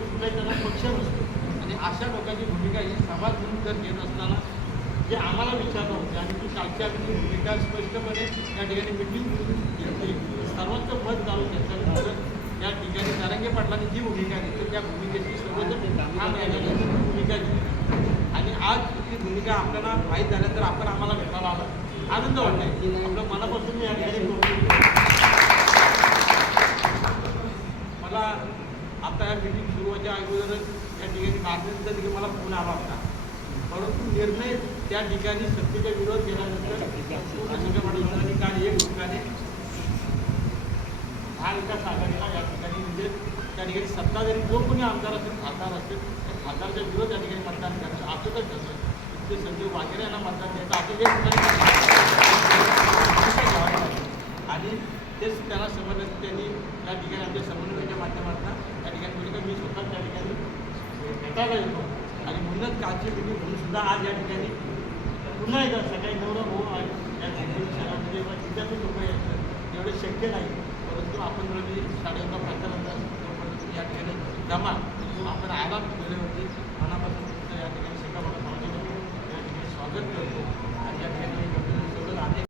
कुठलाही त्यांना पक्ष नसतो. आणि अशा लोकांची भूमिका ही समाज म्हणून जर घेत असताना जे आम्हाला विचारलं होते आणि ती कालच्या आमची भूमिका स्पष्टपणे त्या ठिकाणी मिटिंग घेतली. सर्वांचं मत जाणून घेतल्यानंतर या ठिकाणी नारंगे पाटलांनी जी भूमिका घेतली त्या भूमिकेची सर्वजण भूमिका घेतली. आणि आज ती भूमिका आपल्याला माहीत झाल्यानंतर आपण आम्हाला भेटायला आला. आनंद वाटतोय. आपलं मनापासून मी या ठिकाणी कौतुक करतो. मला आता या मीटिंग सुरू व्हायच्या अगोदरच या ठिकाणी बातमीचा देखील मला फोन आला होता. परंतु निर्णय त्या ठिकाणी सत्तेचा विरोध केल्यानंतर संजय पाटील काल एक ठिकाणी महाविकास आघाडीला या ठिकाणी म्हणजे त्या ठिकाणी सत्ताधारी जो कोणी आमदार असेल खासदार असेल त्या खासदारच्या विरोध या ठिकाणी मतदान करायचं असं तर ठरलं ते संजय वाघेरे यांना मतदान द्यायचं असं एक वाट्याला येतो आणि म्हणूनच कालची भूमी म्हणून सुद्धा आज या ठिकाणी पुन्हा एकदा सकाळी नवरा भाऊ या गांधी शहरामध्ये किंवा जिल्ह्यातील लोक येतात एवढं शक्य नाही. परंतु आपण म्हणजे साडे अकरा पाचल्यानंतर तोपर्यंत या ठिकाणी जमा तो आपण केले होते मनापासून या ठिकाणी शिकावं या ठिकाणी स्वागत करतो.